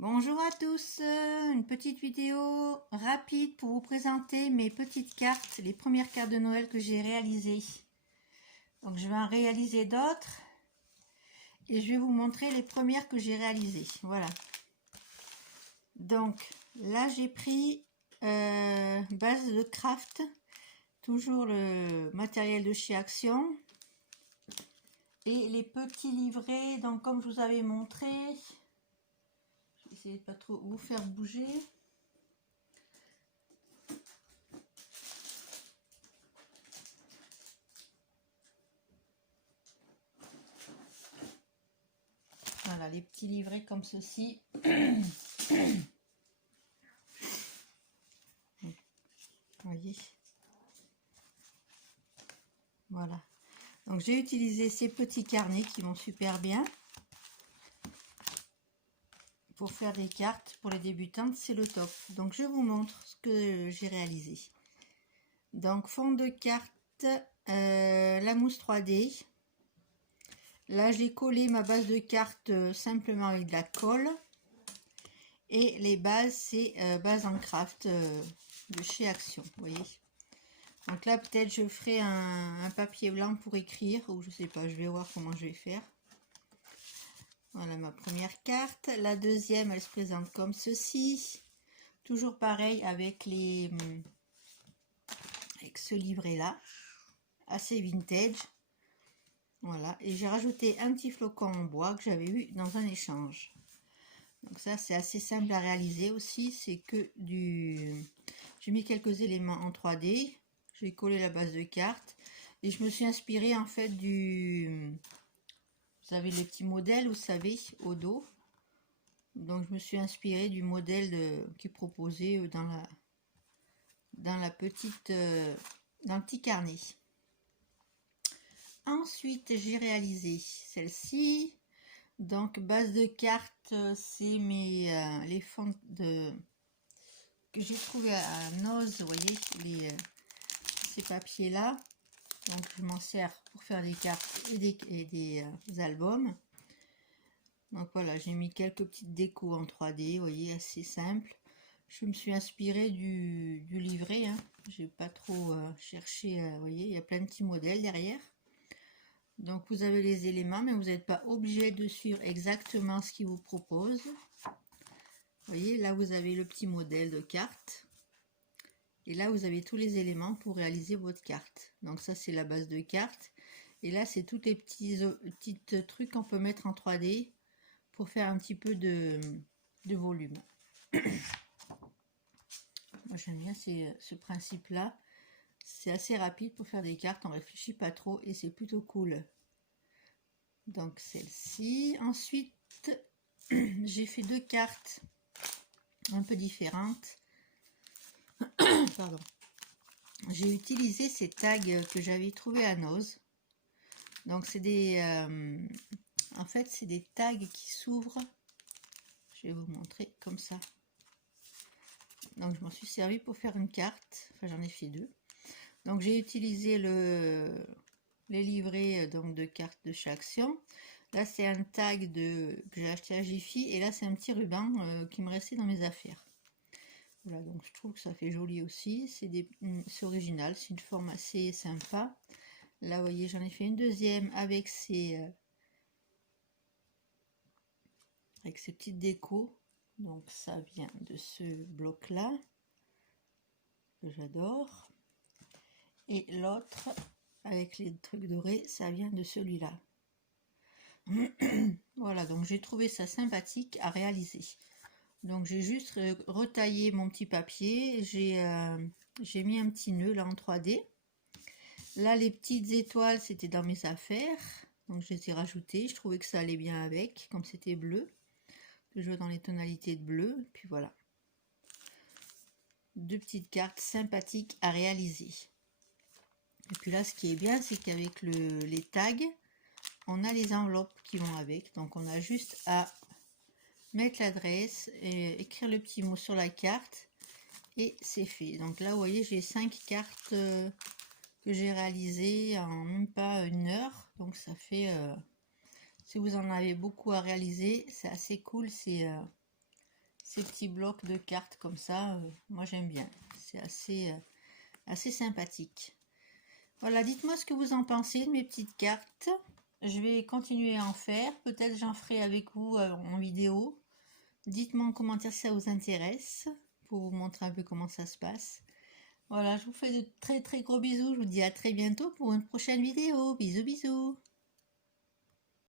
Bonjour à tous, une petite vidéo rapide pour vous présenter mes petites cartes, les premières cartes de Noël que j'ai réalisées. Donc je vais en réaliser d'autres et je vais vous montrer les premières que j'ai réalisées. Voilà. Donc là j'ai pris base de craft, toujours le matériel de chez Action. Et les petits livrets, donc comme je vous avais montré, je vais essayer de pas trop vous faire bouger. Voilà, les petits livrets comme ceci. Vous voyez. Voilà. Donc j'ai utilisé ces petits carnets qui vont super bien pour faire des cartes pour les débutantes, c'est le top. Donc je vous montre ce que j'ai réalisé. Donc fond de carte, la mousse 3D. Là j'ai collé ma base de carte simplement avec de la colle. Et les bases, c'est base en craft de chez Action, vous voyez. Donc là peut-être je ferai un papier blanc pour écrire, ou je sais pas, je vais voir comment je vais faire. Voilà ma première carte. La deuxième, elle se présente comme ceci. Toujours pareil avec ce livret là, assez vintage. Voilà, et j'ai rajouté un petit flocon en bois que j'avais eu dans un échange. Donc ça c'est assez simple à réaliser aussi, c'est que j'ai mis quelques éléments en 3D, j'ai collé la base de carte et je me suis inspirée en fait vous avez les petits modèles, vous savez, au dos. Donc je me suis inspirée du modèle qui est proposé dans la petite dans le petit carnet. Ensuite j'ai réalisé celle-ci. Donc base de cartes, c'est les fonds que j'ai trouvé à Noz, vous voyez, ces papiers là. Donc je m'en sers pour faire des cartes et des albums. Donc voilà, j'ai mis quelques petites décos en 3D, vous voyez, assez simple. Je me suis inspirée du livret, hein. J'ai pas trop cherché, vous voyez, il y a plein de petits modèles derrière. Donc vous avez les éléments, mais vous n'êtes pas obligé de suivre exactement ce qu'ils vous proposent. Vous voyez, là vous avez le petit modèle de carte. Et là vous avez tous les éléments pour réaliser votre carte. Donc ça c'est la base de carte. Et là c'est tous les petits trucs qu'on peut mettre en 3D pour faire un petit peu de volume. Moi j'aime bien ce principe là. C'est assez rapide pour faire des cartes, on réfléchit pas trop et c'est plutôt cool. Donc celle-ci. Ensuite j'ai fait deux cartes un peu différentes. Pardon. J'ai utilisé ces tags que j'avais trouvé à Noz. Donc c'est en fait c'est des tags qui s'ouvrent. Je vais vous montrer comme ça. Donc je m'en suis servi pour faire une carte. Enfin j'en ai fait deux. Donc j'ai utilisé les livrets donc de cartes de chez Action. Là c'est un tag que j'ai acheté à Jiffy et là c'est un petit ruban qui me restait dans mes affaires. Voilà, donc je trouve que ça fait joli aussi. C'est original, c'est une forme assez sympa. Là vous voyez j'en ai fait une deuxième avec ces petites décos. Donc ça vient de ce bloc là que j'adore. Et l'autre avec les trucs dorés, ça vient de celui-là. Voilà, donc j'ai trouvé ça sympathique à réaliser. Donc j'ai juste retaillé mon petit papier, j'ai mis un petit nœud là en 3D. Là les petites étoiles c'était dans mes affaires, donc je les ai rajoutées, je trouvais que ça allait bien avec, comme c'était bleu. Je joue dans les tonalités de bleu, puis voilà. Deux petites cartes sympathiques à réaliser. Et puis là ce qui est bien c'est qu'avec les tags, on a les enveloppes qui vont avec, donc on a juste à mettre l'adresse et écrire le petit mot sur la carte et c'est fait. Donc là vous voyez j'ai 5 cartes que j'ai réalisées en même pas une heure, donc ça fait si vous en avez beaucoup à réaliser c'est assez cool, c'est ces petits blocs de cartes comme ça, moi j'aime bien. C'est assez sympathique. Voilà, dites-moi ce que vous en pensez de mes petites cartes. Je vais continuer à en faire. Peut-être j'en ferai avec vous en vidéo. Dites-moi en commentaire si ça vous intéresse, pour vous montrer un peu comment ça se passe. Voilà, je vous fais de très très gros bisous. Je vous dis à très bientôt pour une prochaine vidéo. Bisous bisous.